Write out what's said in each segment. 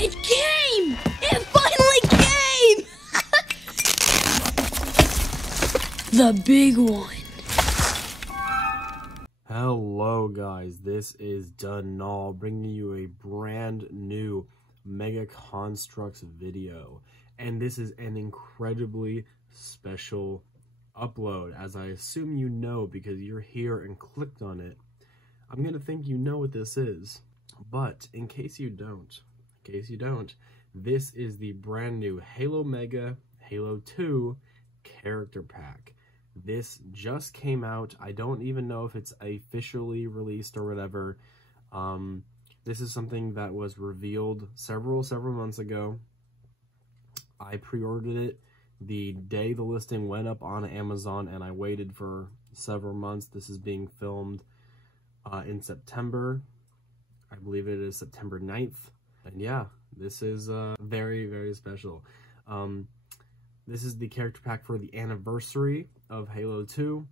It came! It finally came! The big one. Hello guys, this is Dunal bringing you a brand new Mega Construx video, and this is an incredibly special upload, as I assume you know because you're here and clicked on it. I'm gonna think you know what this is, but in case you don't, this is the brand new Halo Mega Halo 2 character pack. This just came out. I don't even know if it's officially released or whatever. This is something that was revealed several months ago. I pre-ordered it the day the listing went up on Amazon, and I waited for several months. This is being filmed in September. I believe it is September 9th. And yeah, this is very, very special. This is the character pack for the anniversary of Halo 2.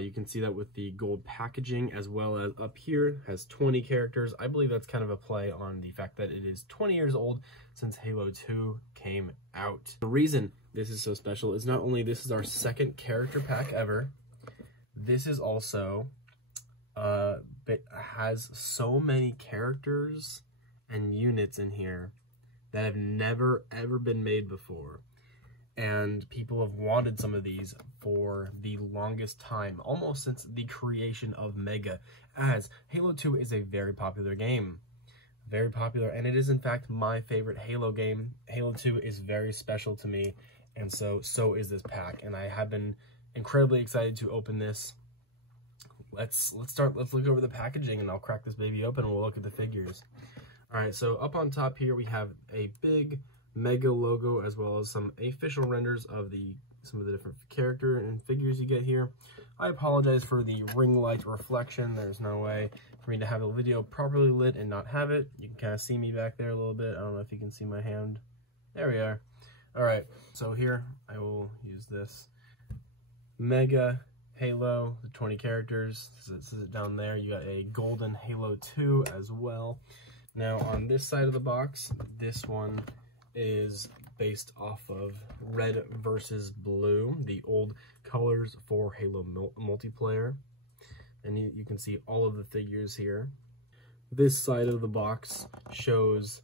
You can see that with the gold packaging, as well as up here has 20 characters. I believe that's kind of a play on the fact that it is 20 years old since Halo 2 came out. The reason this is so special is not only this is our second character pack ever, this is also it has so many characters and units in here that have never ever been made before. And people have wanted some of these for the longest time, almost since the creation of Mega, as Halo 2 is a very popular game. Very popular, and it is in fact my favorite Halo game. Halo 2 is very special to me, and so is this pack. And I have been incredibly excited to open this. Let's look over the packaging, and I'll crack this baby open and we'll look at the figures. Alright, so up on top here we have a big Mega logo, as well as some official renders of some of the different character and figures you get here. I apologize for the ring light reflection. There's no way for me to have the video properly lit and not have it. You can kind of see me back there a little bit. I don't know if you can see my hand. There we are. Alright, so here I will use this Mega Halo, the 20 characters. This is it down there. You got a golden Halo 2 as well. Now on this side of the box, this one is based off of red versus blue, the old colors for Halo multiplayer. And you can see all of the figures here. This side of the box shows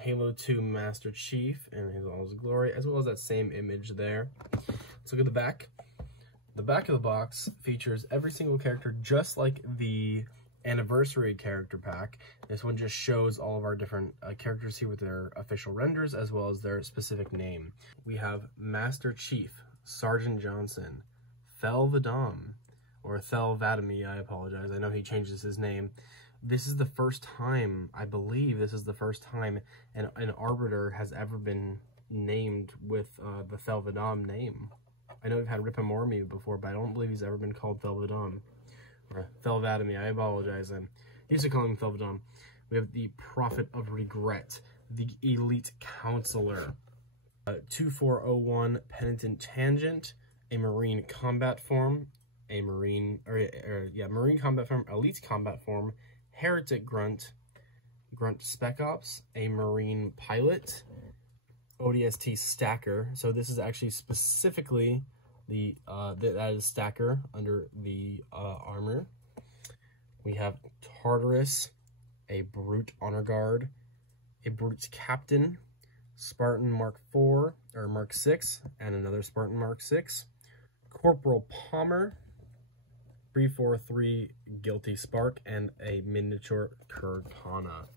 Halo 2 Master Chief in all his glory, as well as that same image there. Let's look at the back. The back of the box features every single character, just like the anniversary character pack. This one just shows all of our different characters here with their official renders, as well as their specific name. We have Master Chief, Sergeant Johnson, Thel Vadam, or Thel Vadami, I apologize. I know he changes his name. This is the first time, I believe this is the first time an Arbiter has ever been named with the Thel Vadam name. I know we've had Rip and Mormy before, but I don't believe he's ever been called Thel Vadam. Or Thel Vadami, I apologize. I'm used to calling him Thel Vadam. We have the Prophet of Regret, the Elite Counselor, 2401 Penitent Tangent, a Marine Combat Form, Marine Combat Form, Elite Combat Form, Heretic Grunt, Grunt Spec Ops, a Marine Pilot, ODST Stacker. So this is actually specifically that is Stacker under the armor. We have Tartarus, a Brut Honor Guard, a Brut Captain, Spartan Mark 4 or Mark 6, and another Spartan Mark 6. Corporal Palmer, 343 Guilty Spark, and a miniature Kurtana.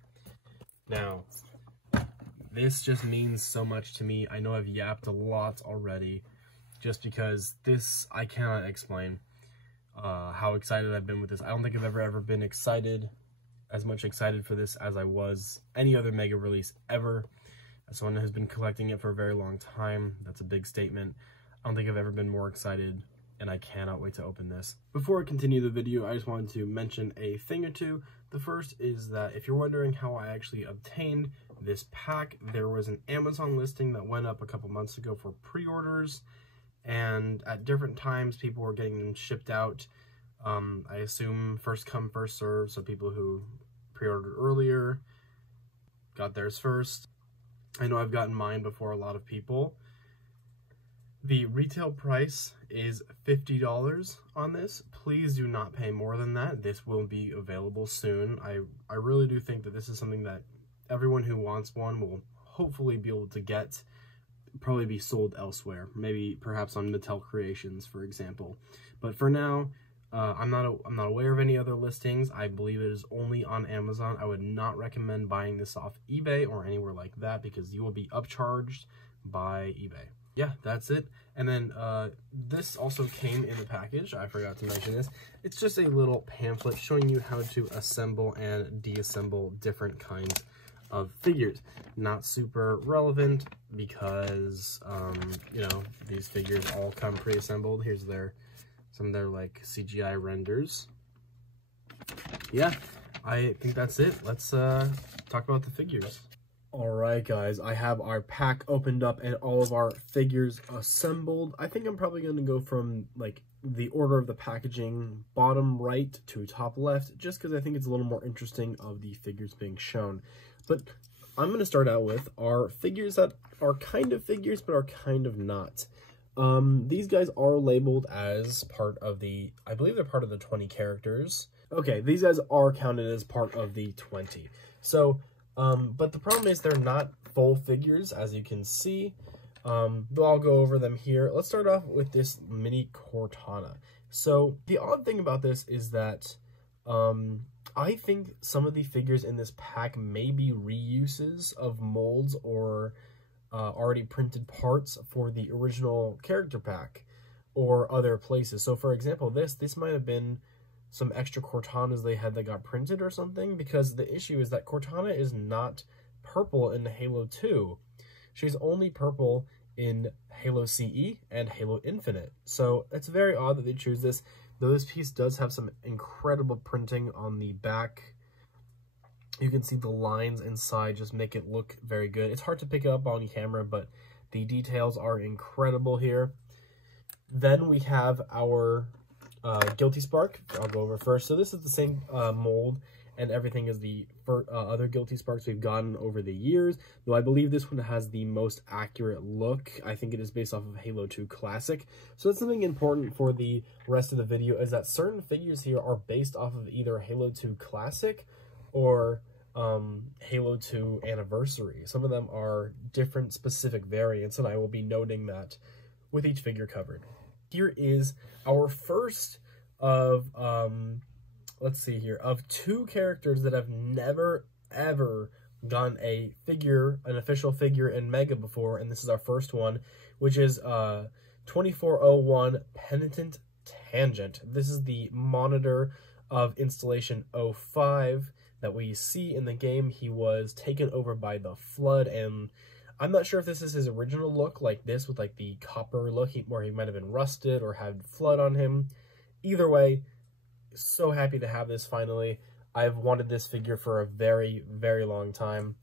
Now, this just means so much to me. I know I've yapped a lot already, just because this, I cannot explain how excited I've been with this. I don't think I've ever been as much excited for this as I was any other Mega release ever. As someone who's been collecting it for a very long time, that's a big statement. I don't think I've ever been more excited, and I cannot wait to open this. Before I continue the video, I just wanted to mention a thing or two. The first is that if you're wondering how I actually obtained this pack, there was an Amazon listing that went up a couple months ago for pre-orders, and at different times people were getting them shipped out. I assume first come, first serve, so people who pre-ordered earlier got theirs first. I know I've gotten mine before a lot of people. The retail price is $50 on this. Please do not pay more than that. This will be available soon. I really do think that this is something that everyone who wants one will hopefully be able to get. Probably be sold elsewhere, maybe perhaps on Mattel Creations, for example. But for now, I'm not aware of any other listings. I believe it is only on Amazon. I would not recommend buying this off eBay or anywhere like that because you will be upcharged by eBay. Yeah, that's it. And then this also came in the package. I forgot to mention this. It's just a little pamphlet showing you how to assemble and deassemble different kinds of figures. Not super relevant because, you know, these figures all come pre-assembled. Here's some of their like CGI renders. Yeah, I think that's it. Let's talk about the figures. Alright guys, I have our pack opened up and all of our figures assembled. I think I'm probably going to go from like the order of the packaging, bottom right to top left, just because I think it's a little more interesting of the figures being shown. But I'm going to start out with our figures that are kind of figures but are kind of not. These guys are labeled as part of the, I believe they're part of the 20 characters. Okay, these guys are counted as part of the 20. So, but the problem is they're not full figures, as you can see. I'll go over them here. Let's start off with this mini Cortana. So the odd thing about this is that I think some of the figures in this pack may be reuses of molds or already printed parts for the original character pack or other places. So for example, this might have been some extra Cortanas they had that got printed or something, because the issue is that Cortana is not purple in Halo 2. She's only purple in Halo CE and Halo Infinite. So it's very odd that they choose this, though this piece does have some incredible printing on the back. You can see the lines inside just make it look very good. It's hard to pick it up on camera, but the details are incredible here. Then we have our Guilty Spark. I'll go over first. So this is the same mold and everything as the other Guilty Sparks we've gotten over the years, though I believe this one has the most accurate look. I think it is based off of Halo 2 Classic. So that's something important for the rest of the video, is that certain figures here are based off of either Halo 2 Classic or Halo 2 Anniversary. Some of them are different specific variants, and I will be noting that with each figure covered. Here is our first of, let's see here, of two characters that have never, ever gotten a figure, an official figure in Mega before, and this is our first one, which is 2401 Penitent Tangent. This is the monitor of Installation 05 that we see in the game. He was taken over by the Flood, and I'm not sure if this is his original look, like this, with like the copper look, where he might have been rusted or had Flood on him. Either way, so happy to have this finally. I've wanted this figure for a very, very long time.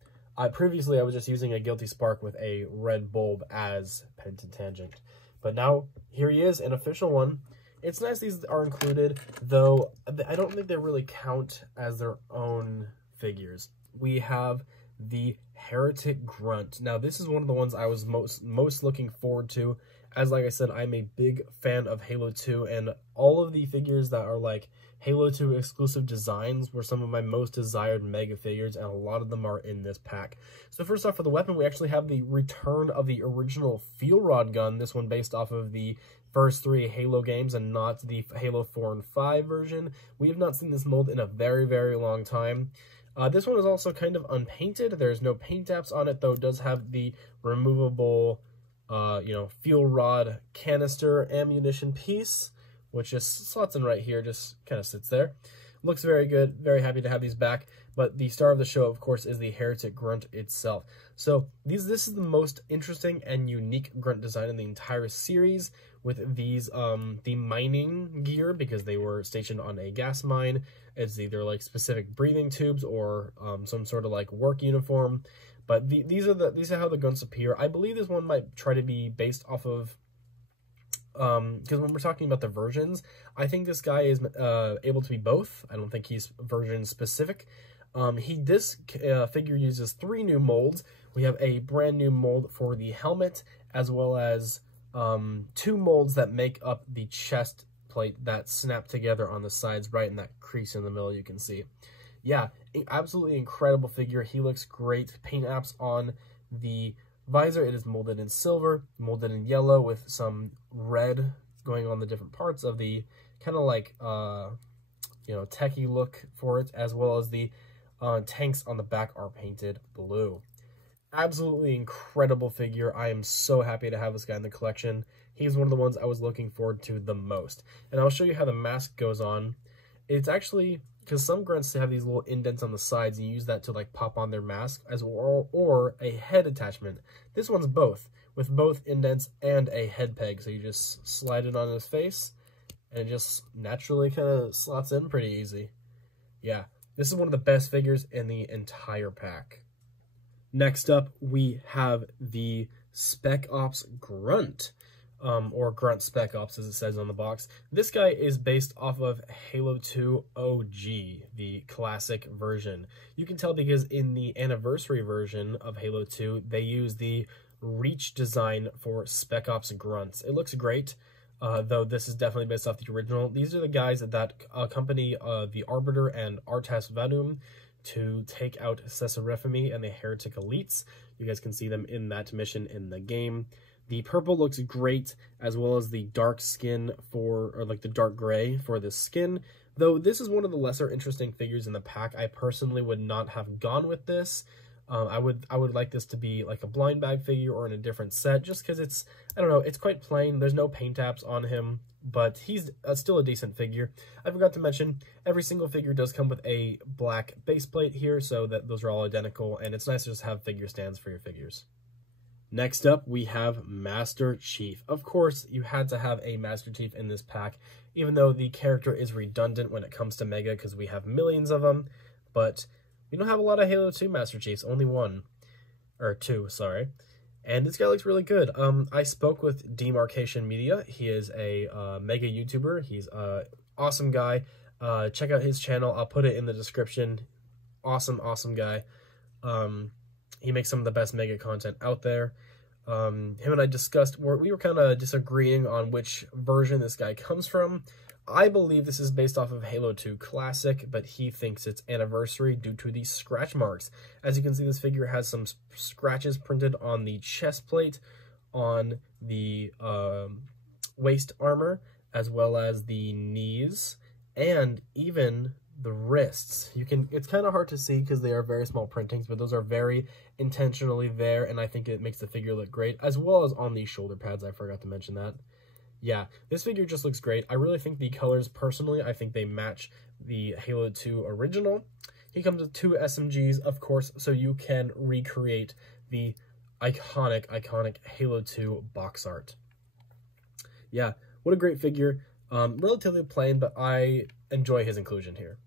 Previously, I was just using a Guilty Spark with a red bulb as Penitent Tangent. But now, here he is, an official one. It's nice these are included, though I don't think they really count as their own figures. We have the Heretic Grunt. Now, this is one of the ones I was most looking forward to, as like I said, I'm a big fan of Halo 2, and all of the figures that are like Halo 2 exclusive designs were some of my most desired Mega figures, and a lot of them are in this pack. So first off, for the weapon, we actually have the return of the original Fuel Rod gun, this one based off of the first 3 Halo games and not the Halo 4 and 5 version. We have not seen this mold in a very, very long time. This one is also kind of unpainted. There's no paint apps on it, though it does have the removable fuel rod canister ammunition piece, which just slots in right here, just kind of sits there. Looks very good, very happy to have these back, but the star of the show, of course, is the Heretic Grunt itself. So this is the most interesting and unique Grunt design in the entire series, with these, the mining gear, because they were stationed on a gas mine. It's either like specific breathing tubes or some sort of like work uniform. But these are how the grunts appear. I believe this one might try to be based off of, because when we're talking about the versions, I think this guy is able to be both. I don't think he's version specific. This figure uses 3 new molds. We have a brand new mold for the helmet, as well as 2 molds that make up the chest plate that snap together on the sides, right in that crease in the middle you can see. Yeah, absolutely incredible figure. He looks great. Paint apps on the visor. It is molded in silver, molded in yellow with some red going on the different parts of the kind of like, you know, techie look for it, as well as the tanks on the back are painted blue. Absolutely incredible figure. I am so happy to have this guy in the collection. He's one of the ones I was looking forward to the most. And I'll show you how the mask goes on. It's actually, because some grunts have these little indents on the sides, and you use that to like pop on their mask, as well, or a head attachment. This one's both, with both indents and a head peg. So you just slide it on his face, and it just naturally kind of slots in pretty easy. Yeah, this is one of the best figures in the entire pack. Next up, we have the Spec Ops Grunt, or Grunt Spec Ops as it says on the box. This guy is based off of Halo 2 OG, the classic version. You can tell because in the anniversary version of Halo 2, they use the Reach design for Spec Ops Grunt. It looks great. Though this is definitely based off the original. These are the guys that accompany the Arbiter and Artas Vanum to take out Cesarefimi and the Heretic Elites. You guys can see them in that mission in the game. The purple looks great, as well as the dark skin or like the dark gray for the skin. Though this is one of the lesser interesting figures in the pack, I personally would not have gone with this. I would like this to be like a blind bag figure or in a different set, just because it's, I don't know, it's quite plain. There's no paint apps on him, but he's still a decent figure. I forgot to mention, every single figure does come with a black base plate here, so that those are all identical, and it's nice to just have figure stands for your figures. Next up, we have Master Chief. Of course, you had to have a Master Chief in this pack, even though the character is redundant when it comes to Mega, because we have millions of them, but we don't have a lot of Halo 2 Master Chiefs, only 2, sorry. And this guy looks really good. I spoke with Demarcation Media. He is a Mega YouTuber. He's an awesome guy. Check out his channel. I'll put it in the description. Awesome, awesome guy. He makes some of the best Mega content out there. Him and I discussed, we were kind of disagreeing on which version this guy comes from. I believe this is based off of Halo 2 Classic, but he thinks it's Anniversary due to the scratch marks. As you can see, this figure has some scratches printed on the chest plate, on the waist armor, as well as the knees, and even the wrists. It's kind of hard to see because they are very small printings, but those are very intentionally there, and I think it makes the figure look great, as well as on the shoulder pads. I forgot to mention that. Yeah, this figure just looks great. I really think the colors, personally, I think they match the Halo 2 original. He comes with 2 SMGs, of course, so you can recreate the iconic Halo 2 box art. Yeah, what a great figure. Relatively plain, but I enjoy his inclusion here.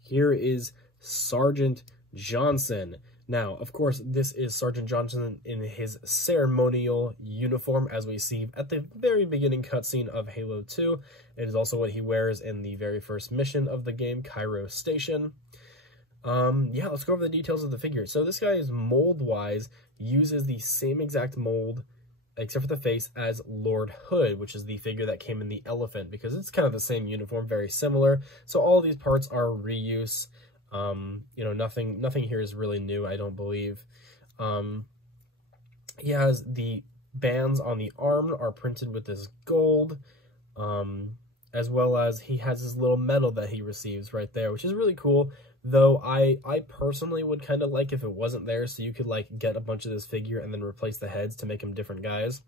Here is Sergeant Johnson. Now, of course, this is Sergeant Johnson in his ceremonial uniform, as we see at the very beginning cutscene of Halo 2. It is also what he wears in the very first mission of the game, Cairo Station. Yeah, let's go over the details of the figure. So this guy is mold-wise, uses the same exact mold, except for the face, as Lord Hood, which is the figure that came in the Elephant, because it's kind of the same uniform, very similar. So all of these parts are reuse. You know, nothing here is really new, I don't believe. He has the bands on the arm are printed with this gold, as well as he has his little medal that he receives right there, which is really cool. Though I personally would kind of like if it wasn't there, so you could like get a bunch of this figure and then replace the heads to make them different guys.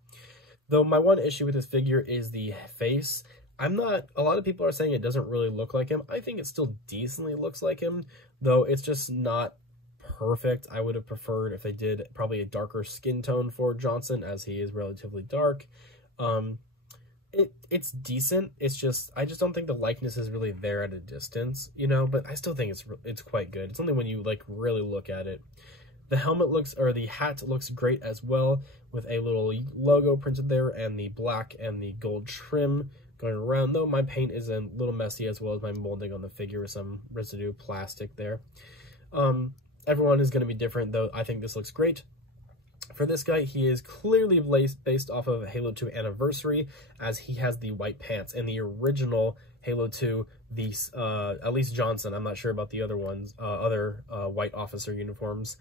Though my one issue with this figure is the face. A lot of people are saying it doesn't really look like him. I think it still decently looks like him, though it's just not perfect. I would have preferred if they did probably a darker skin tone for Johnson, as he is relatively dark. It's decent. It's just, I just don't think the likeness is really there at a distance, you know, but I still think it's quite good. It's only when you like really look at it. The helmet the hat looks great as well, with a little logo printed there and the black and the gold trim going around, though my paint is a little messy, as well as my molding on the figure with some residue plastic there. Everyone is going to be different, though I think this looks great. For this guy, he is clearly based off of Halo 2 Anniversary, as he has the white pants. In the original Halo 2, at least Johnson, I'm not sure about the other ones, white officer uniforms,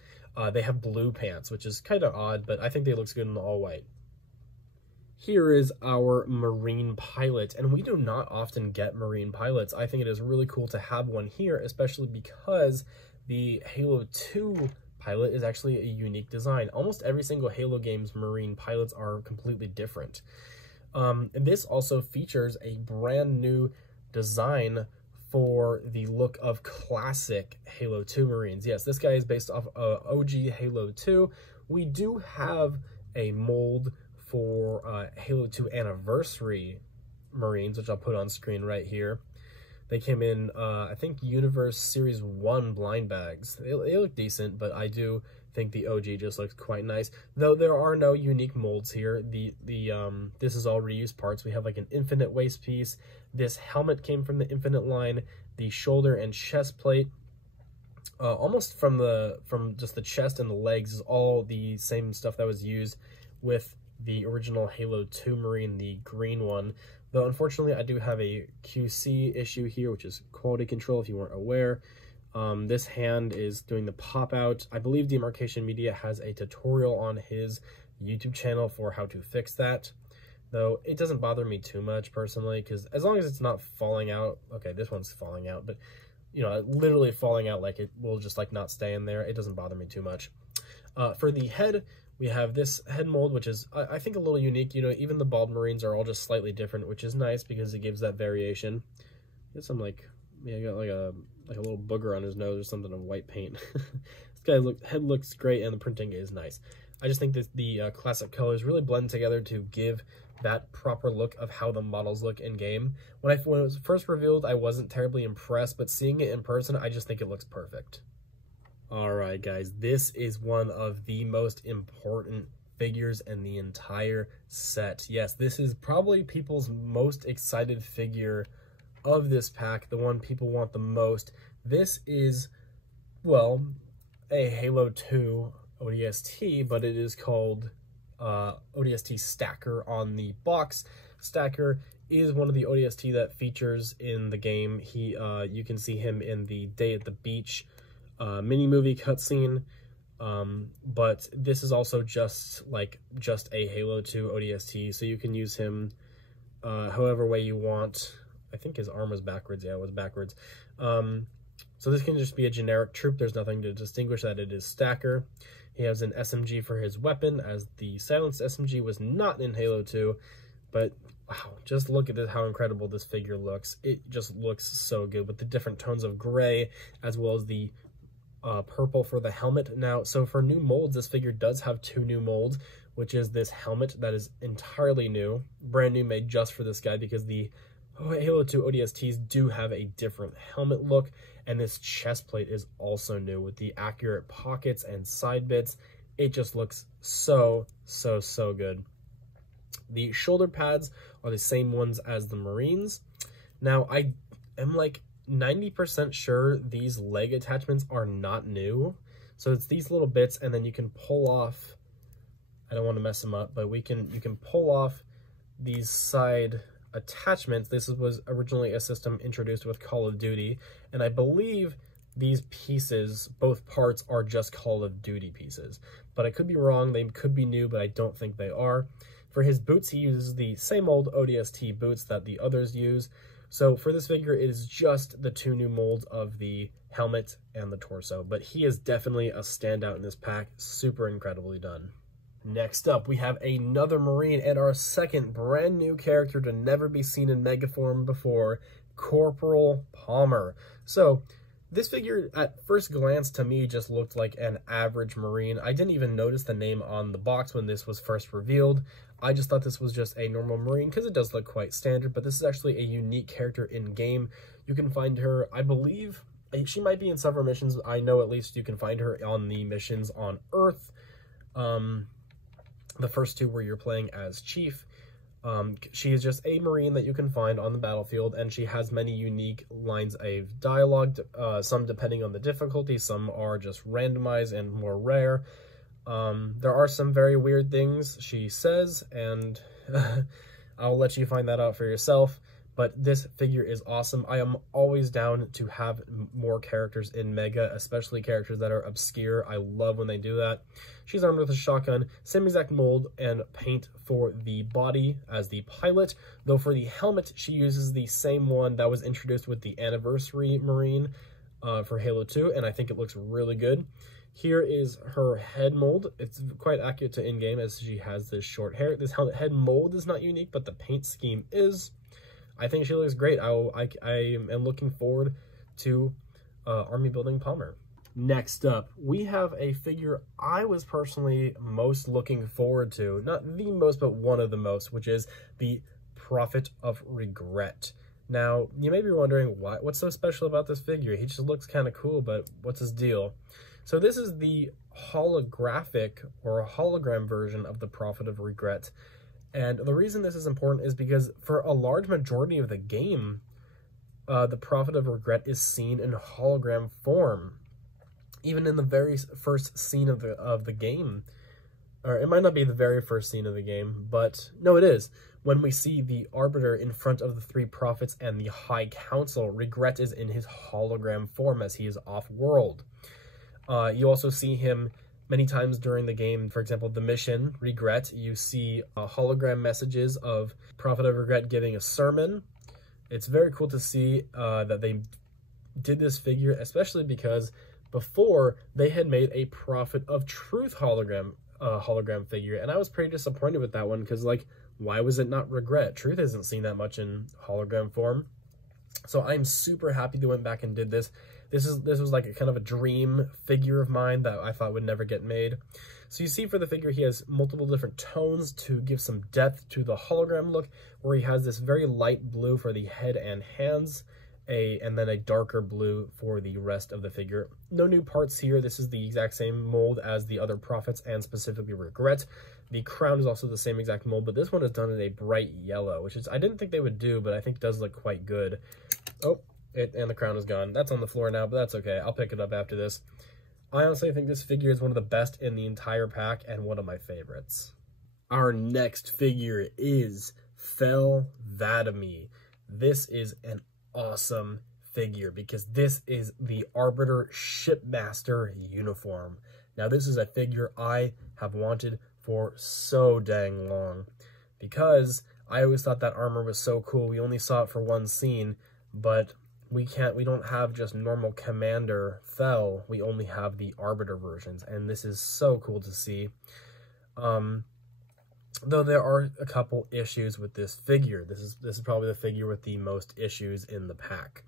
they have blue pants, which is kind of odd, but I think they look good in the all white. Here is our Marine pilot, and we do not often get Marine pilots. I think it is really cool to have one here, especially because the Halo 2 pilot is actually a unique design. Almost every single Halo game's Marine pilots are completely different. And this also features a brand new design for the look of classic Halo 2 Marines. Yes, this guy is based off of OG Halo 2. We do have a mold for Halo 2 Anniversary Marines, which I'll put on screen right here. They came in, I think, Universe Series 1 blind bags. They look decent, but I do think the OG just looks quite nice. Though there are no unique molds here. This is all reused parts. We have like an Infinite waist piece. This helmet came from the Infinite line. The shoulder and chest plate, almost from just the chest and the legs, is all the same stuff that was used with the original Halo 2 Marine, the green one. Though, unfortunately, I do have a QC issue here, which is quality control, if you weren't aware. This hand is doing the pop-out. I believe Demarcation Media has a tutorial on his YouTube channel for how to fix that. Though, it doesn't bother me too much, personally, because as long as it's not falling out... Okay, this one's falling out, but, you know, literally falling out, like, it will just, like, not stay in there. It doesn't bother me too much. For the head, we have this head mold, which is, I think, a little unique. You know, even the bald Marines are all just slightly different, which is nice because it gives that variation. Get some, like, yeah, got like a little booger on his nose or something of white paint. This guy's head looks great, and the printing is nice. I just think that the classic colors really blend together to give that proper look of how the models look in game. When it was first revealed, I wasn't terribly impressed, but seeing it in person, I just think it looks perfect. Alright guys, this is one of the most important figures in the entire set. Yes, this is probably people's most excited figure of this pack, the one people want the most. This is, well, a Halo 2 ODST, but it is called ODST Stacker on the box. Stacker is one of the ODST that features in the game. You can see him in the Day at the Beach mini movie cutscene, but this is also just a Halo 2 ODST, so you can use him however way you want. I think his arm was backwards. Yeah, it was backwards. So this can just be a generic troop. There's nothing to distinguish that it is Stacker. He has an SMG for his weapon, as the silenced SMG was not in Halo 2, but wow, just look at this, how incredible this figure looks. It just looks so good with the different tones of gray, as well as the purple for the helmet. Now, so for new molds, this figure does have two new molds, which is this helmet that is entirely new, brand new, made just for this guy, because the Halo 2 ODSTs do have a different helmet look, and this chest plate is also new with the accurate pockets and side bits. It just looks so, so, so good. The shoulder pads are the same ones as the Marines. Now, I am like 90% sure these leg attachments are not new. So it's these little bits, and then you can pull off, I don't want to mess them up, but you can pull off these side attachments. This was originally a system introduced with Call of Duty, and I believe these pieces, both parts, are just Call of Duty pieces. But I could be wrong, they could be new, but I don't think they are. For his boots, he uses the same old ODST boots that the others use. So for this figure, it is just the two new molds of the helmet and the torso, but he is definitely a standout in this pack. Super incredibly done. Next up, we have another Marine and our second brand new character to never be seen in Megaform before, Corporal Palmer. So this figure at first glance to me just looked like an average Marine. I didn't even notice the name on the box when this was first revealed. I just thought this was just a normal Marine because it does look quite standard, but this is actually a unique character in game. You can find her, I believe, she might be in several missions. I know at least you can find her on the missions on Earth. The first two where you're playing as Chief. She is just a Marine that you can find on the battlefield, and she has many unique lines of dialogue, some depending on the difficulty, some are just randomized and more rare. There are some very weird things she says, and I'll let you find that out for yourself. But this figure is awesome. I am always down to have more characters in Mega, especially characters that are obscure. I love when they do that. She's armed with a shotgun, same exact mold and paint for the body as the pilot, though for the helmet, she uses the same one that was introduced with the Anniversary Marine for Halo 2, and I think it looks really good. Here is her head mold. It's quite accurate to in-game as she has this short hair. This head mold is not unique, but the paint scheme is. I think she looks great. I am looking forward to Army Building Palmer. Next up, we have a figure I was personally most looking forward to. Not the most, but one of the most, which is the Prophet of Regret. Now, you may be wondering, what's so special about this figure? He just looks kind of cool, but what's his deal? So this is the holographic or a hologram version of the Prophet of Regret. And the reason this is important is because for a large majority of the game, the Prophet of Regret is seen in hologram form. Even in the very first scene of the game, or it might not be the very first scene of the game, but no, it is. When we see the Arbiter in front of the three prophets and the High Council, Regret is in his hologram form as he is off-world. You also see him many times during the game. For example, the mission, Regret, you see hologram messages of Prophet of Regret giving a sermon. It's very cool to see that they did this figure, especially because before they had made a Prophet of Truth hologram figure, and I was pretty disappointed with that one because, like, why was it not Regret? Truth isn't seen that much in hologram form. So I'm super happy they went back and did this. This was like a kind of a dream figure of mine that I thought would never get made. So you see for the figure, he has multiple different tones to give some depth to the hologram look, where he has this very light blue for the head and hands, and then a darker blue for the rest of the figure. No new parts here. This is the exact same mold as the other prophets, and specifically Regret. The crown is also the same exact mold, but this one is done in a bright yellow, which is I didn't think they would do, but I think does look quite good. Oh, and the crown is gone. That's on the floor now, but that's okay. I'll pick it up after this. I honestly think this figure is one of the best in the entire pack and one of my favorites. Our next figure is Fel Vadami. This is an awesome figure because this is the Arbiter Shipmaster uniform. Now, this is a figure I have wanted for so dang long because I always thought that armor was so cool. We only saw it for one scene, but we don't have just normal Commander Fel. We only have the Arbiter versions, and this is so cool to see. Though there are a couple issues with this figure. This is probably the figure with the most issues in the pack.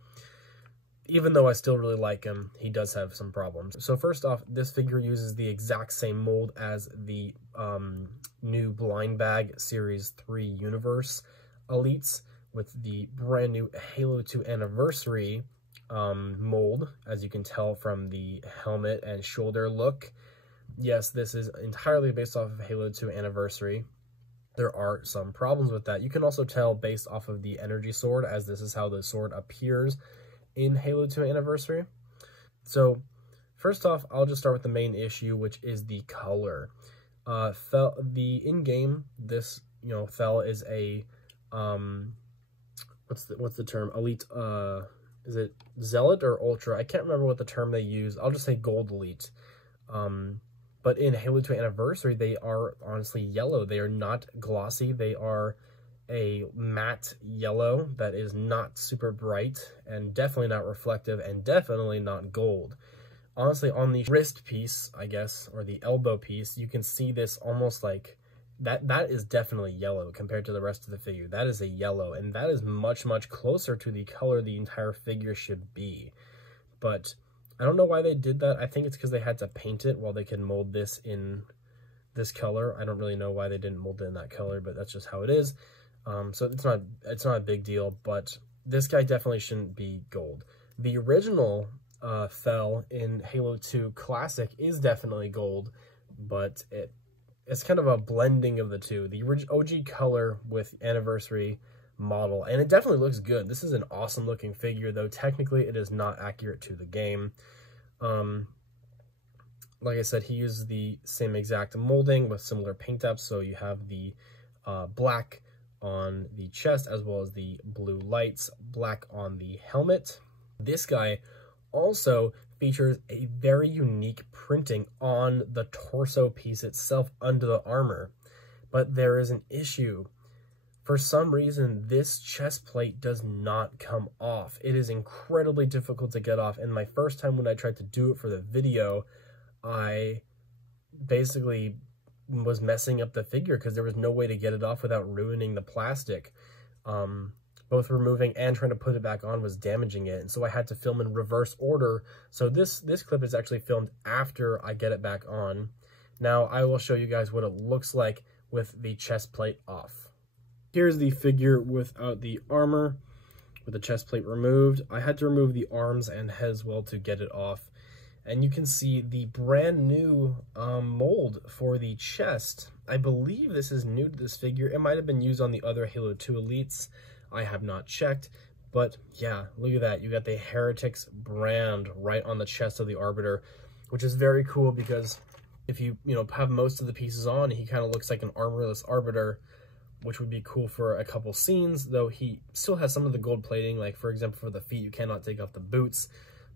Even though I still really like him, he does have some problems. So first off, this figure uses the exact same mold as the new Blind Bag Series 3 Universe Elites, with the brand new Halo 2 Anniversary mold, as you can tell from the helmet and shoulder look. Yes, this is entirely based off of Halo 2 Anniversary. There are some problems with that. You can also tell based off of the energy sword, as this is how the sword appears in Halo 2 Anniversary. So first off, I'll just start with the main issue, which is the color. In-game, this, Fel is a what's the term? Elite, is it Zealot or Ultra? I can't remember what the term they use. I'll just say Gold Elite. But in Halo 2 Anniversary, they are honestly yellow. They are not glossy. They are a matte yellow that is not super bright and definitely not reflective and definitely not gold. Honestly, on the wrist piece, I guess, or the elbow piece, you can see this almost like that is definitely yellow compared to the rest of the figure. That is a yellow, and that is much, much closer to the color the entire figure should be. But I don't know why they did that. I think it's because they had to paint it while they can mold this in this color. I don't really know why they didn't mold it in that color, but that's just how it is. So it's not a big deal, but this guy definitely shouldn't be gold. The original Fel in Halo 2 Classic is definitely gold, but it's kind of a blending of the two, the OG color with anniversary model, and it definitely looks good. This is an awesome looking figure, though technically it is not accurate to the game. Like I said, he uses the same exact molding with similar paint apps, so you have the black on the chest as well as the blue lights, black on the helmet. This guy also features a very unique printing on the torso piece itself under the armor, but there is an issue. For some reason, this chest plate does not come off. It is incredibly difficult to get off, and my first time when I tried to do it for the video, I basically was messing up the figure because there was no way to get it off without ruining the plastic. Both removing and trying to put it back on was damaging it, and so I had to film in reverse order. So this clip is actually filmed after I get it back on. Now I will show you guys what it looks like with the chest plate off. Here's the figure without the armor, with the chest plate removed. I had to remove the arms and head as well to get it off. And you can see the brand new mold for the chest. I believe this is new to this figure. It might have been used on the other Halo 2 Elites. I have not checked. But yeah, look at that. You got the Heretics brand right on the chest of the Arbiter, which is very cool because if you have most of the pieces on, he kind of looks like an armorless Arbiter, which would be cool for a couple scenes, though he still has some of the gold plating. Like, for example, for the feet, you cannot take off the boots.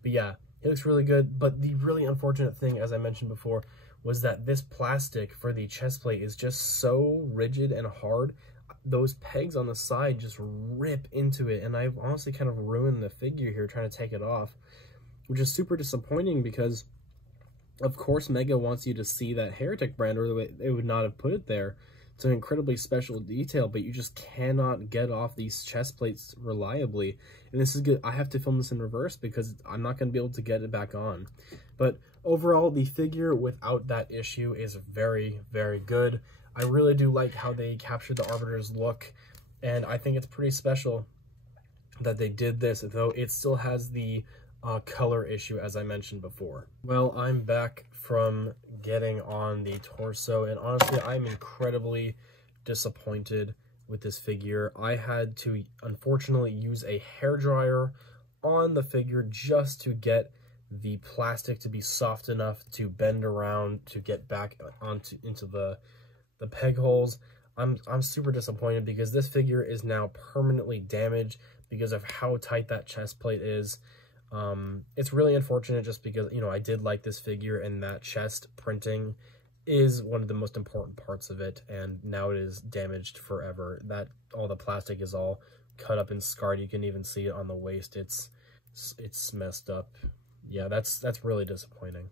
But yeah, it looks really good. But the really unfortunate thing, as I mentioned before, was that this plastic for the chest plate is just so rigid and hard. Those pegs on the side just rip into it, and I've honestly kind of ruined the figure here trying to take it off, which is super disappointing because, of course, Mega wants you to see that Heretic brand, or they would not have put it there. It's an incredibly special detail, but you just cannot get off these chest plates reliably. And this is good. I have to film this in reverse because I'm not going to be able to get it back on. But overall, the figure without that issue is very, very good. I really do like how they captured the Arbiter's look, and I think it's pretty special that they did this, though it still has the color issue, as I mentioned before. Well, I'm back from getting on the torso, and honestly, I'm incredibly disappointed with this figure. I had to, unfortunately, use a hairdryer on the figure just to get the plastic to be soft enough to bend around to get back into the peg holes. I'm super disappointed because this figure is now permanently damaged because of how tight that chest plate is. It's really unfortunate just because, I did like this figure, and that chest printing is one of the most important parts of it, and now it is damaged forever. That all the plastic is all cut up and scarred. You can even see it on the waist. It's messed up. Yeah, that's really disappointing.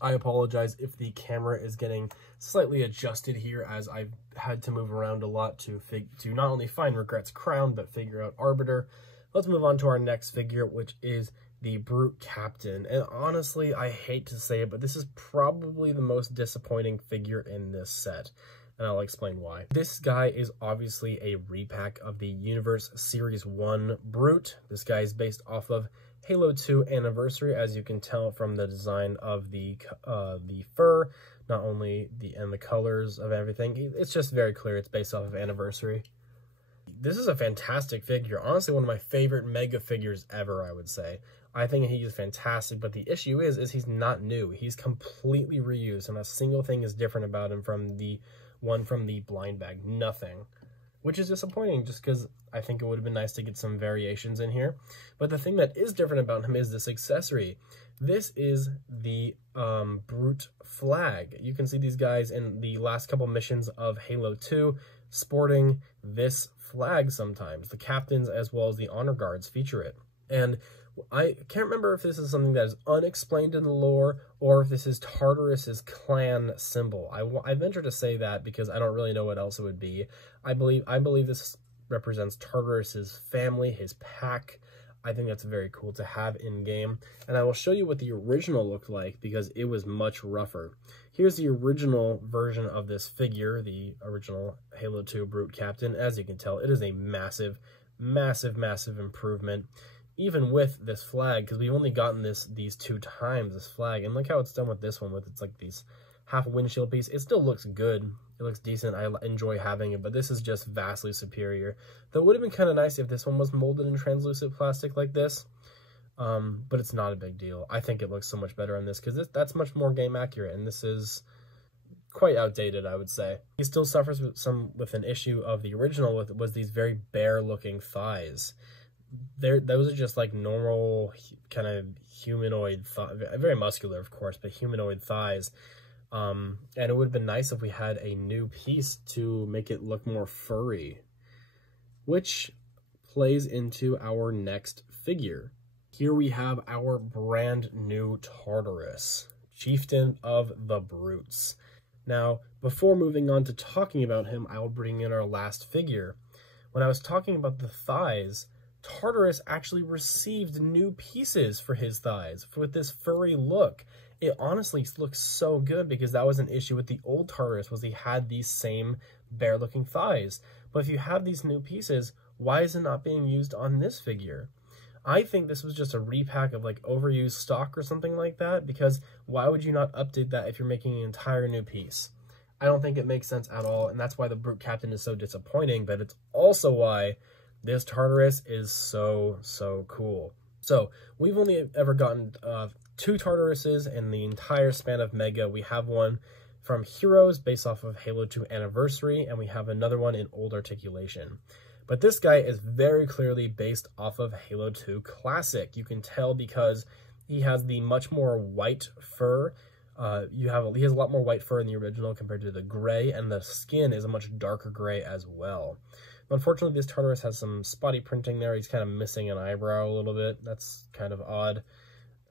I apologize if the camera is getting slightly adjusted here, as I've had to move around a lot to not only find Regret's crown, but figure out Arbiter. Let's move on to our next figure, which is the Brut Captain. And honestly, I hate to say it, but this is probably the most disappointing figure in this set, and I'll explain why. This guy is obviously a repack of the Universe Series 1 Brut. This guy is based off of Halo 2 Anniversary, as you can tell from the design of the fur, not only the colors of everything. It's just very clear it's based off of Anniversary. This is a fantastic figure. Honestly, one of my favorite Mega figures ever, I would say. I think he is fantastic, but the issue is he's not new. He's completely reused, and a single thing is different about him from the one from the blind bag. Nothing. Which is disappointing, just because I think it would have been nice to get some variations in here. But the thing that is different about him is this accessory. This is the Brut flag. You can see these guys in the last couple missions of Halo 2 sporting this flag sometimes. The captains as well as the honor guards feature it. And I can't remember if this is something that is unexplained in the lore or if this is Tartarus's clan symbol. I venture to say that because I don't really know what else it would be. I believe this represents Tartarus's family, his pack. I think that's very cool to have in game, and I will show you what the original looked like because it was much rougher. Here's the original version of this figure, the original Halo 2 Brut Captain. As you can tell, it is a massive, massive, massive improvement, even with this flag, because we've only gotten these 2 times, this flag, and look how it's done with this one, with it's like these half windshield piece. It still looks good. It looks decent. I enjoy having it, but this is just vastly superior. Though it would have been kind of nice if this one was molded in translucent plastic like this. But it's not a big deal. I think it looks so much better on this because that's much more game accurate, and this is quite outdated, I would say. He still suffers with an issue of the original, was these very bare looking thighs. Those are just like normal kind of humanoid, very muscular of course, but humanoid thighs. And it would have been nice if we had a new piece to make it look more furry, which plays into our next figure. Here we have our brand new Tartarus, chieftain of the Bruts. Now, before moving on to talking about him, I will bring in our last figure. When I was talking about the thighs, Tartarus actually received new pieces for his thighs with this furry look. It honestly looks so good because that was an issue with the old Tartarus, was he had these same bare looking thighs. But if you have these new pieces, why is it not being used on this figure? I think this was just a repack of like overused stock or something like that, because why would you not update that if you're making an entire new piece? I don't think it makes sense at all, and that's why the Brute Captain is so disappointing, but it's also why this Tartarus is so cool. So we've only ever gotten 2 Tartaruses in the entire span of Mega. We have one from Heroes based off of Halo 2 Anniversary, and we have another one in Old Articulation. But this guy is very clearly based off of Halo 2 Classic. You can tell because he has the much more white fur. He has a lot more white fur in the original compared to the gray, and the skin is a much darker gray as well. Unfortunately, this Tartarus has some spotty printing there. He's kind of missing an eyebrow a little bit. That's kind of odd.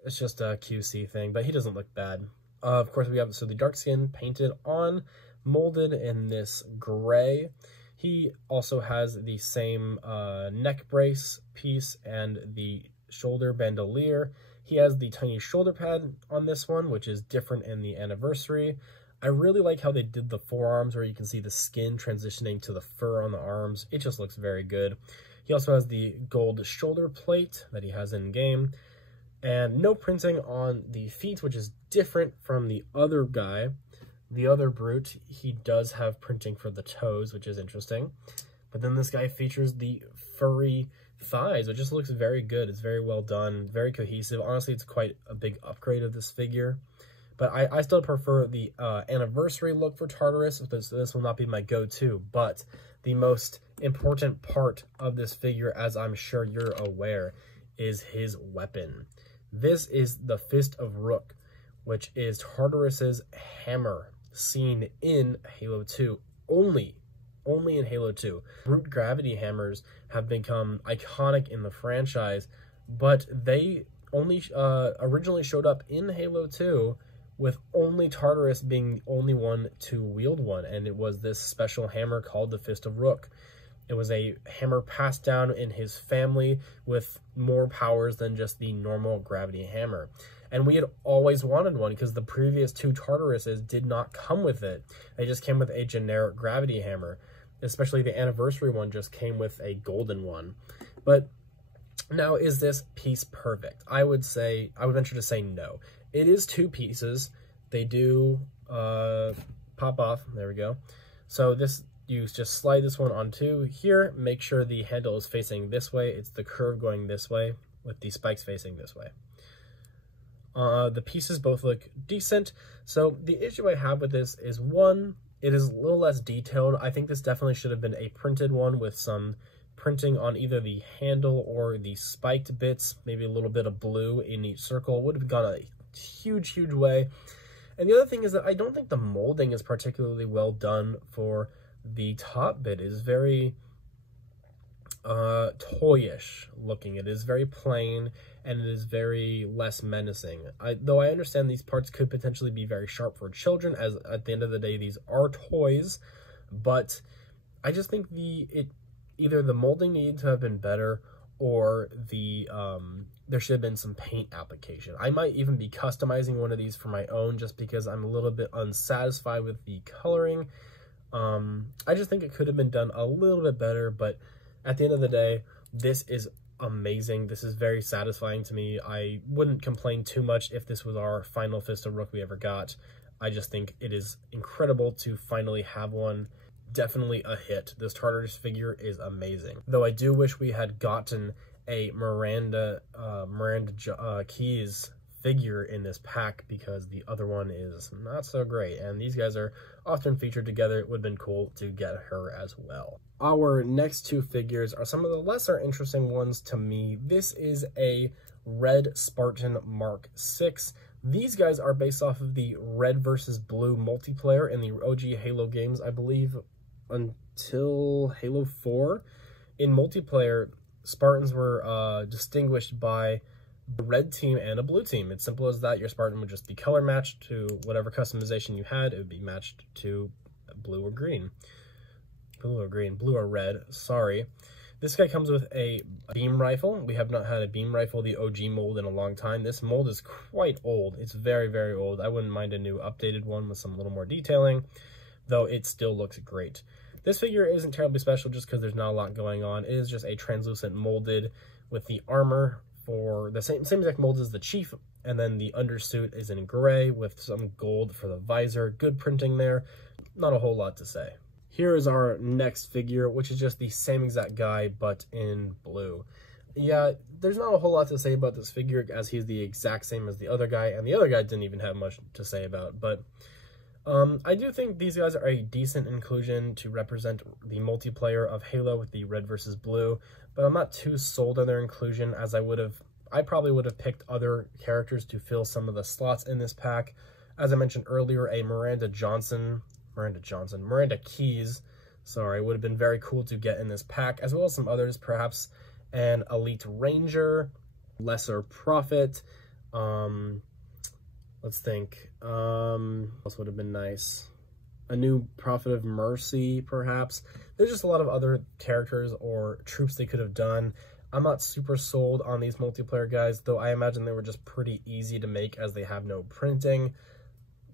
It's just a QC thing, but he doesn't look bad. Of course, we have the dark skin painted on, molded in this gray. He also has the same neck brace piece and the shoulder bandolier. He has the tiny shoulder pad on this one, which is different in the Anniversary. I really like how they did the forearms, where you can see the skin transitioning to the fur on the arms. It just looks very good. He also has the gold shoulder plate that he has in game, and no printing on the feet, which is different from the other guy. The other Brute, he does have printing for the toes, which is interesting. But then this guy features the furry thighs, which just looks very good. It's very well done, very cohesive. Honestly, it's quite a big upgrade of this figure. But I still prefer the Anniversary look for Tartarus. This will not be my go-to. But the most important part of this figure, as I'm sure you're aware, is his weapon. This is the Fist of Rook, which is Tartarus's hammer, seen in Halo 2, only in Halo 2. Brute gravity hammers have become iconic in the franchise, but they only originally showed up in Halo 2 with only Tartarus being the only one to wield one, and it was this special hammer called the Fist of Rook. It was a hammer passed down in his family with more powers than just the normal gravity hammer. And we had always wanted one because the previous 2 Tartaruses did not come with it. They just came with a generic gravity hammer. Especially the Anniversary one just came with a golden one. But now, is this piece perfect? I would venture to say no. It is 2 pieces. They do pop off. There we go. So you just slide this one onto here. Make sure the handle is facing this way. It's the curve going this way with the spikes facing this way. The pieces both look decent. So the issue I have with this is, one, it is a little less detailed. I think this definitely should have been a printed one with some printing on either the handle or the spiked bits, maybe a little bit of blue in each circle. Would have gone a huge way. And the other thing is that I don't think the molding is particularly well done for the top bit. It is very toyish looking. It is very plain, and it is very less menacing. Though I understand these parts could potentially be very sharp for children, as at the end of the day these are toys, but I just think either the molding needed to have been better, or there should have been some paint application. I might even be customizing one of these for my own, just because I'm a little bit unsatisfied with the coloring. I just think it could have been done a little bit better, but at the end of the day, this is amazing. This is very satisfying to me. I wouldn't complain too much if this was our final Fist of Rook we ever got. I just think it is incredible to finally have one. Definitely a hit. This Tartarus figure is amazing. Though I do wish we had gotten a Miranda Keys figure in this pack, because the other one is not so great, and these guys are often featured together. It would have been cool to get her as well. Our next two figures are some of the lesser interesting ones to me. This is a Red Spartan Mark 6. These guys are based off of the Red versus Blue multiplayer in the OG Halo games, I believe, until Halo 4. In multiplayer, Spartans were distinguished by a red team and a blue team. It's simple as that. Your Spartan would just be color matched to whatever customization you had. It would be matched to blue or green. Blue or red, sorry. This guy comes with a beam rifle. We have not had a beam rifle, the OG mold, in a long time. This mold is quite old. It's very, very old. I wouldn't mind a new updated one with some little more detailing, though it still looks great. This figure isn't terribly special just because there's not a lot going on. It is just a translucent molded with the armor for the same exact mold as the Chief, and then the undersuit is in gray with some gold for the visor. Good printing there. Not a whole lot to say. Here is our next figure, which is just the same exact guy, but in blue. Yeah, there's not a whole lot to say about this figure, as he's the exact same as the other guy, and the other guy didn't even have much to say about, but I do think these guys are a decent inclusion to represent the multiplayer of Halo with the red versus blue, but I'm not too sold on their inclusion, as I probably would have picked other characters to fill some of the slots in this pack. As I mentioned earlier, a Miranda Keys, sorry, would have been very cool to get in this pack, as well as some others, perhaps an Elite Ranger, Lesser Prophet, let's think, else would have been nice. A new Prophet of Mercy, perhaps. There's just a lot of other characters or troops they could have done. I'm not super sold on these multiplayer guys, though I imagine they were just pretty easy to make as they have no printing.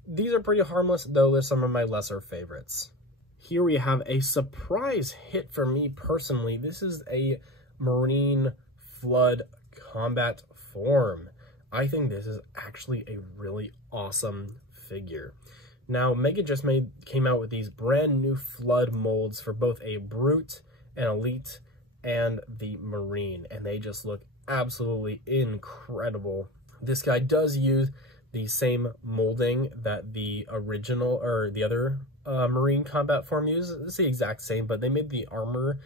These are pretty harmless, though they're some of my lesser favorites. Here we have a surprise hit for me personally. This is a Marine Flood combat form. I think this is actually a really awesome figure. Now, Mega just came out with these brand new Flood molds for both a Brut, an Elite, and the Marine, and they just look absolutely incredible. This guy does use the same molding that the original, or the other Marine combat form uses. It's the exact same, but they made the armor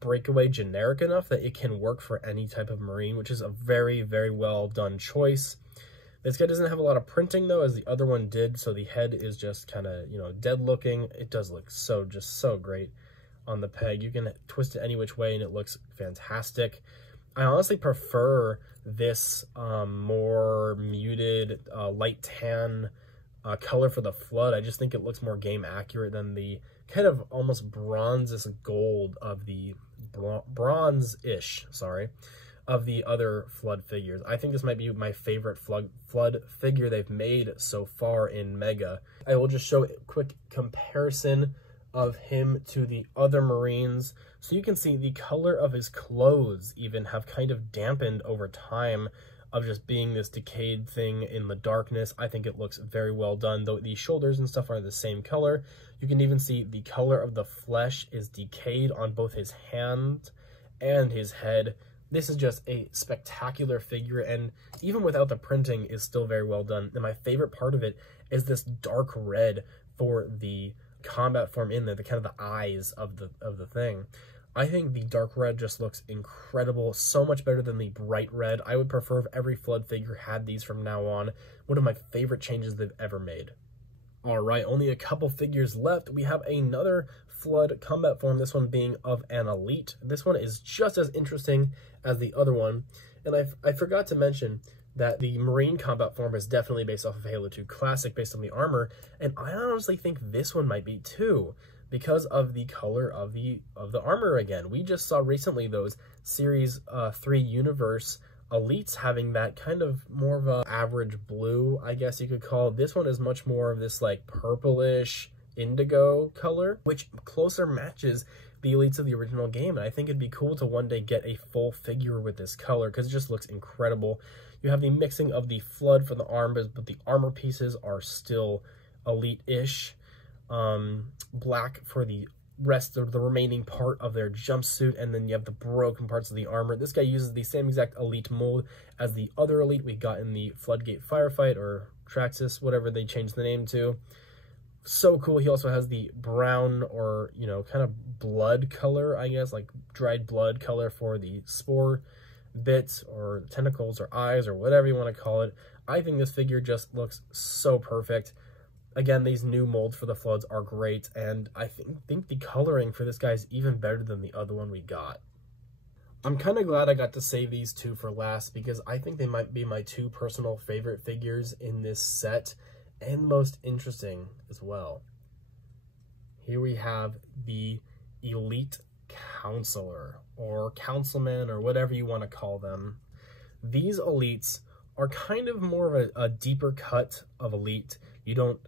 breakaway generic enough that it can work for any type of Marine, which is a very, very well done choice. This guy doesn't have a lot of printing, though, as the other one did, so the head is just kind of, you know, dead looking. It does look just so great on the peg. You can twist it any which way and it looks fantastic. I honestly prefer this more muted light tan color for the Flood. I just think it looks more game accurate than the kind of almost bronze-ish gold of the bronze-ish, sorry, of the other Flood figures. I think this might be my favorite Flood figure they've made so far in Mega. I will just show a quick comparison of him to the other Marines, so you can see the color of his clothes even have kind of dampened over time of just being this decayed thing in the darkness. I think it looks very well done, though the shoulders and stuff are the same color. You can even see the color of the flesh is decayed on both his hand and his head. This is just a spectacular figure, and even without the printing is still very well done. And my favorite part of it is this dark red for the combat form in there, the kind of the eyes of the thing. I think the dark red just looks incredible, so much better than the bright red. I would prefer if every Flood figure had these from now on. One of my favorite changes they've ever made. All right, only a couple figures left. We have another Flood combat form, this one being of an Elite. This one is just as interesting as the other one. And I forgot to mention that the Marine combat form is definitely based off of Halo 2 Classic, based on the armor, and I honestly think this one might be too, because of the color of the armor again. We just saw recently those Series 3 Universe Elites having that kind of more of a average blue, I guess you could call it. This one is much more of this like purplish indigo color, which closer matches the Elites of the original game, and I think it'd be cool to one day get a full figure with this color, because it just looks incredible. You have the mixing of the Flood for the arm, but the armor pieces are still elite-ish, black for the rest of the remaining part of their jumpsuit, and then you have the broken parts of the armor. This guy uses the same exact elite mold as the other elite we got in the Floodgate Firefight, or Traxxas, whatever they changed the name to. So cool. He also has the brown, or, you know, kind of blood color, I guess, like dried blood color for the spore bits, or tentacles, or eyes, or whatever you want to call it. I think this figure just looks so perfect. Again, these new molds for the Floods are great, and I think the coloring for this guy is even better than the other one we got. I'm kind of glad I got to save these two for last, because I think they might be my two personal favorite figures in this set, and most interesting as well. Here we have the Elite Counselor, or Councilman, or whatever you want to call them. These elites are kind of more of a deeper cut of elite. You don't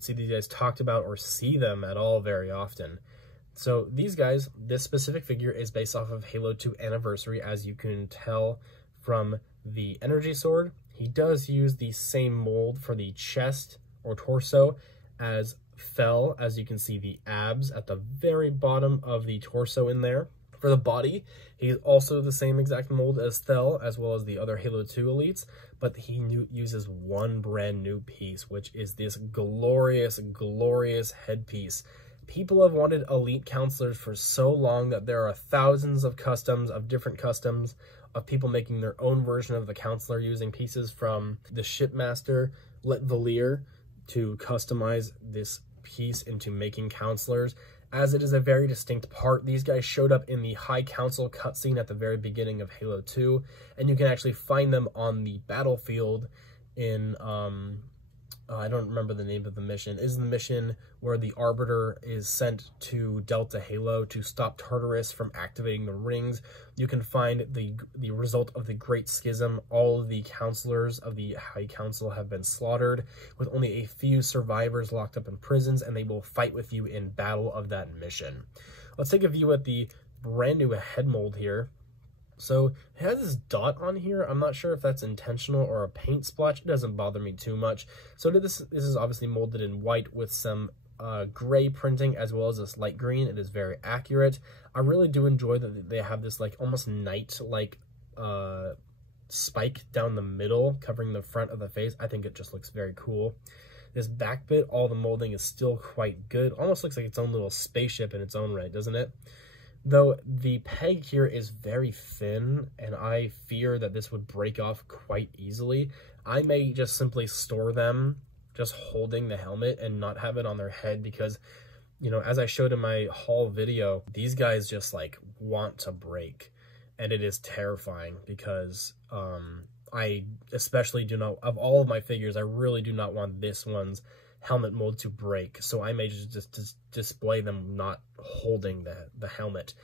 see these guys talked about or see them at all very often. So these guys, this specific figure is based off of Halo 2 Anniversary, as you can tell from the energy sword. He does use the same mold for the chest or torso as Fel, as you can see the abs at the very bottom of the torso in there. For the body, he's also the same exact mold as Thel, as well as the other Halo 2 elites, but he uses one brand new piece, which is this glorious, glorious headpiece. People have wanted elite counselors for so long that there are thousands of customs, of different customs, of people making their own version of the counselor using pieces from the shipmaster, Let Valir, to customize this piece into making counselors, as it is a very distinct part. These guys showed up in the High Council cutscene at the very beginning of Halo 2, and you can actually find them on the battlefield in, I don't remember the name of the mission. It is the mission where the Arbiter is sent to Delta Halo to stop Tartarus from activating the rings. You can find the result of the Great Schism. All of the counselors of the High Council have been slaughtered, with only a few survivors locked up in prisons, and they will fight with you in battle of that mission. Let's take a view at the brand new head mold here. So it has this dot on here. I'm not sure if that's intentional or a paint splotch. It doesn't bother me too much. So this is obviously molded in white with some gray printing, as well as this light green. It is very accurate. I really do enjoy that they have this like almost knight-like spike down the middle covering the front of the face. I think it just looks very cool. This back bit, all the molding is still quite good. Almost looks like its own little spaceship in its own right, doesn't it? Though the peg here is very thin, and I fear that this would break off quite easily. I may just simply store them just holding the helmet and not have it on their head, because, you know, as I showed in my haul video, these guys just like want to break, and it is terrifying, because I especially do not, of all of my figures, I really do not want this one's helmet mold to break, so I may just display them not holding the helmet.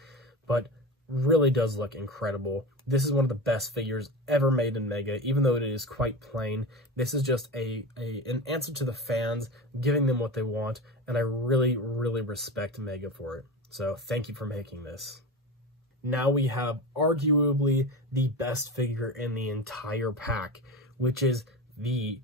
But really does look incredible. This is one of the best figures ever made in Mega, even though it is quite plain. This is just an answer to the fans, giving them what they want, and I really, really respect Mega for it. So thank you for making this. Now we have arguably the best figure in the entire pack, which is the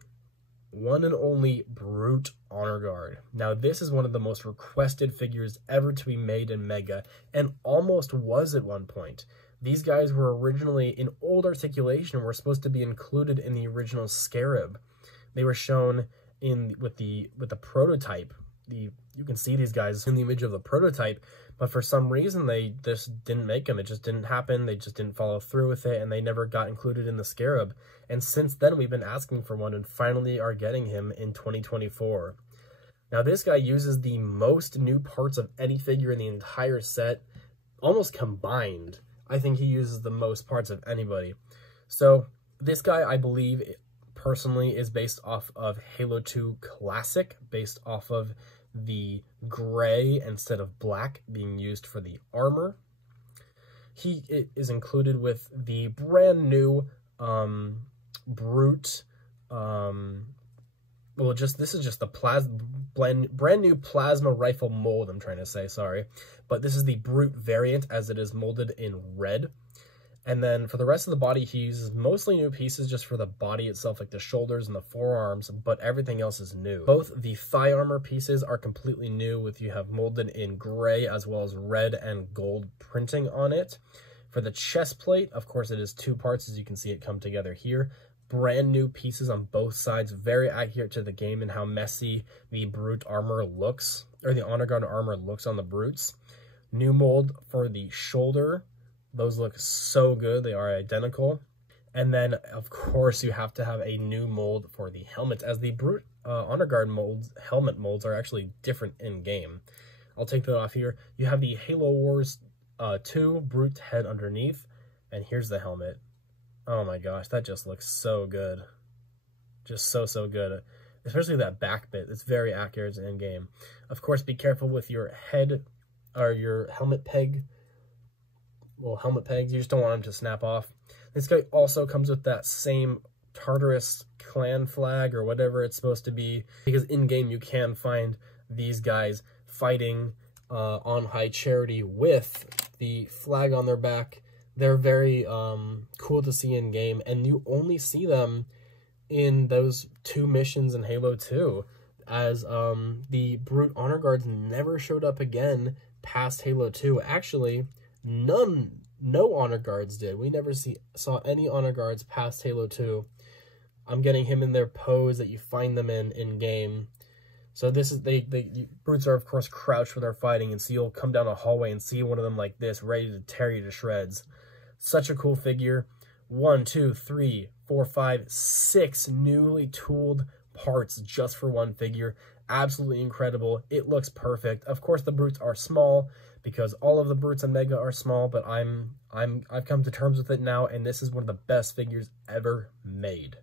one and only Brut Honor Guard. Now this is one of the most requested figures ever to be made in Mega, and almost was at one point. These guys were originally in old articulation and were supposed to be included in the original Scarab. They were shown in with the prototype. You can see these guys in the image of the prototype, but for some reason they just didn't make them. It just didn't happen. They just didn't follow through with it, and they never got included in the Scarab. And since then, we've been asking for one, and finally are getting him in 2024. Now, this guy uses the most new parts of any figure in the entire set, almost combined. I think he uses the most parts of anybody. So this guy, I believe, personally, is based off of Halo 2 Classic, based off of the gray instead of black being used for the armor. He is included with the brand new Brut, well, this is just the brand new plasma rifle mold, I'm trying to say, sorry. But this is the Brut variant, as it is molded in red. And then for the rest of the body, he uses mostly new pieces just for the body itself, like the shoulders and the forearms, but everything else is new. Both the thigh armor pieces are completely new, with you have molded in gray as well as red and gold printing on it. For the chest plate, of course, it is 2 parts, as you can see it come together here. Brand new pieces on both sides, very accurate to the game and how messy the Brut armor looks, or the Honor Guard armor looks on the Brutes. New mold for the shoulder. Those look so good. They are identical. And then, of course, you have to have a new mold for the helmets, as the Brut Honor Guard molds, helmet molds are actually different in-game. I'll take that off here. You have the Halo Wars 2 Brut head underneath, and here's the helmet. Oh my gosh, that just looks so good. Just so good. Especially that back bit. It's very accurate in-game. Of course, be careful with your head, or your helmet peg. Well, helmet pegs, you just don't want them to snap off. This guy also comes with that same Tartarus clan flag, or whatever it's supposed to be, because in-game you can find these guys fighting on High Charity with the flag on their back. They're very cool to see in-game, and you only see them in those 2 missions in Halo 2, as the Brut Honor Guards never showed up again past Halo 2. Actually, no Honor Guards did. We never saw any Honor Guards past Halo 2. I'm getting him in their pose that you find them in game. So this is, Brutes are of course crouched when they're fighting, and so you'll come down a hallway and see one of them like this, ready to tear you to shreds. Such a cool figure. 1, 2, 3, 4, 5, 6 newly tooled parts just for one figure. Absolutely incredible. It looks perfect. Of course, the Brutes are small, because all of the Brutes in Mega are small, but I've come to terms with it now, and this is one of the best figures ever made.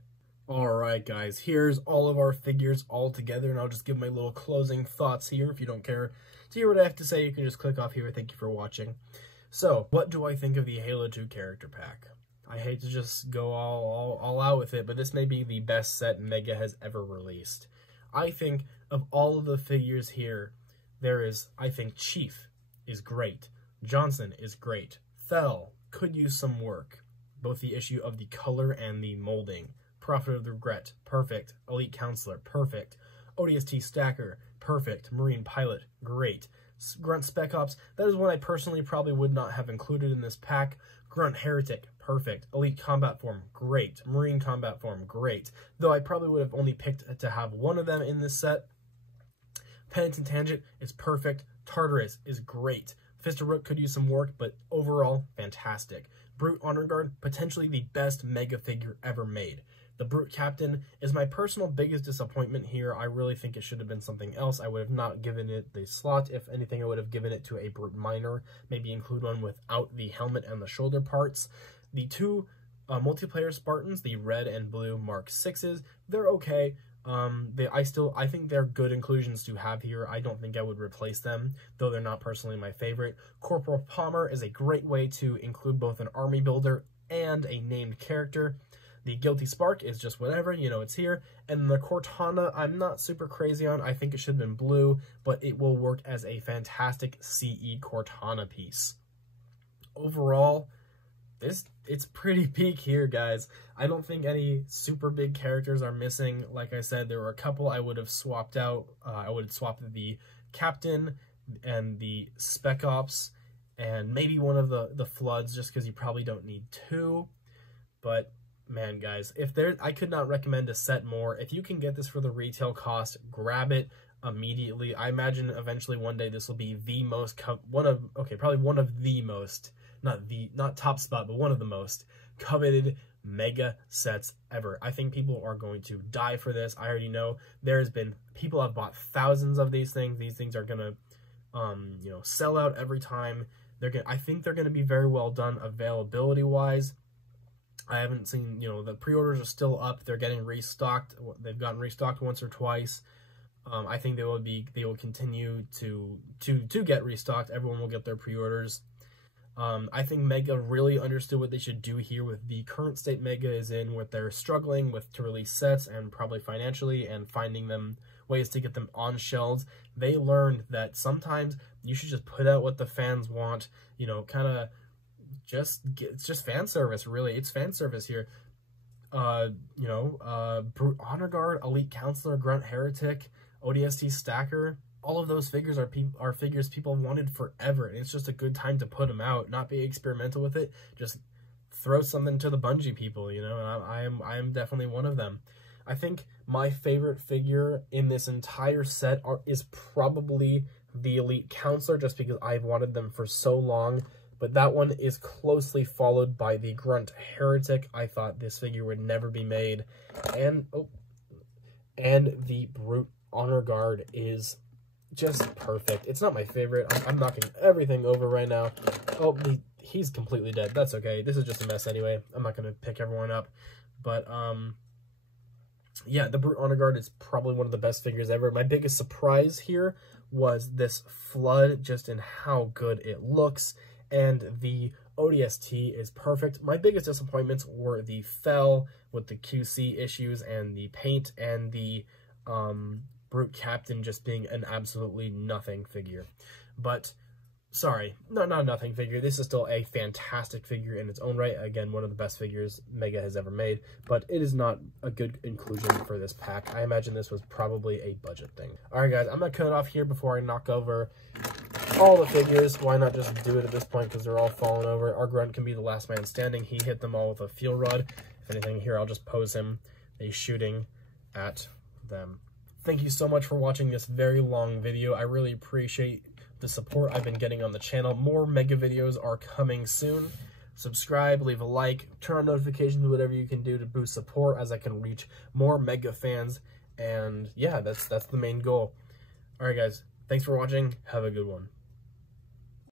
Alright guys, here's all of our figures all together, and I'll just give my little closing thoughts here. If you don't care to hear what I have to say, you can just click off here. Thank you for watching. So, what do I think of the Halo 2 character pack? I hate to just go all out with it, but this may be the best set Mega has ever released. I think of all of the figures here, I think Chief is great. Johnson is great. Thel could use some work, both the issue of the color and the molding. Prophet of the Regret, perfect. Elite Counselor, perfect. ODST Stacker, perfect. Marine Pilot, great. Grunt Spec Ops, that is one I personally probably would not have included in this pack. Grunt Heretic, perfect. Elite Combat Form, great. Marine Combat Form, great. Though I probably would have only picked to have one of them in this set. Penitent Tangent is perfect. Tartarus is great. Fist of Rook could use some work, but overall, fantastic. Brut Honor Guard, potentially the best Mega figure ever made. The Brut Captain is my personal biggest disappointment here. I really think it should have been something else. I would have not given it the slot. If anything, I would have given it to a Brut Minor. Maybe include one without the helmet and the shoulder parts. The 2 multiplayer Spartans, the red and blue Mark 6s, they're okay. I think they're good inclusions to have here. I don't think I would replace them, though they're not personally my favorite. Corporal Palmer is a great way to include both an army builder and a named character. The Guilty Spark is just whatever, you know, it's here. And the Cortana, I'm not super crazy on. I think it should have been blue, but it will work as a fantastic CE Cortana piece. Overall, it's pretty peak here, guys. I don't think any super big characters are missing. Like I said, there were a couple I would have swapped out. I would have swapped the Captain and the Spec Ops, and maybe one of the Floods, just because you probably don't need 2. But man, guys, I could not recommend a set more. If you can get this for the retail cost, grab it immediately. I imagine eventually one day this will be the most probably one of the most, not top spot, but one of the most coveted Mega sets ever. I think people are going to die for this. I already know there's been people have bought thousands of these things. These things are gonna sell out every time. I think they're gonna be very well done availability wise. I haven't seen, the pre-orders are still up. They're getting restocked. They've gotten restocked once or twice. I think they will continue to get restocked. Everyone will get their pre-orders. I think Mega really understood what they should do here with the current state Mega is in, what they're struggling with to release sets and probably financially, and finding them ways to get them on shelves. They learned that sometimes you should just put out what the fans want, kind of it's just fan service, really. It's fan service here. You know, Brut Honor Guard, Elite Counselor, Grunt Heretic, ODST Stacker. All of those figures are figures people have wanted forever, and it's just a good time to put them out, not be experimental with it, just throw something to the Bungie people, you know, and I am definitely one of them. I think my favorite figure in this entire set is probably the Elite Counselor, just because I've wanted them for so long, but that one is closely followed by the Grunt Heretic. I thought this figure would never be made, and the Brut Honor Guard is just perfect. It's not my favorite. I'm knocking everything over right now. Oh, he's completely dead. That's okay. This is just a mess anyway. I'm not going to pick everyone up. But, yeah, the Brut Honor Guard is probably one of the best figures ever. My biggest surprise here was this Flood, just in how good it looks. And the ODST is perfect. My biggest disappointments were the Fell with the QC issues and the paint and the, Brute Captain just being an absolutely nothing figure. But, sorry, not a nothing figure. This is still a fantastic figure in its own right. Again, one of the best figures Mega has ever made, but it is not a good inclusion for this pack. I imagine this was probably a budget thing. Alright guys, I'm going to cut it off here before I knock over all the figures. Why not just do it at this point, because they're all falling over. Our Grunt can be the last man standing. He hit them all with a field rod. If anything, here I'll just pose him. He's shooting at them. Thank you so much for watching this very long video. I really appreciate the support I've been getting on the channel. More Mega videos are coming soon. Subscribe, leave a like, turn on notifications, whatever you can do to boost support as I can reach more Mega fans. And yeah, that's the main goal. Alright guys, thanks for watching. Have a good one.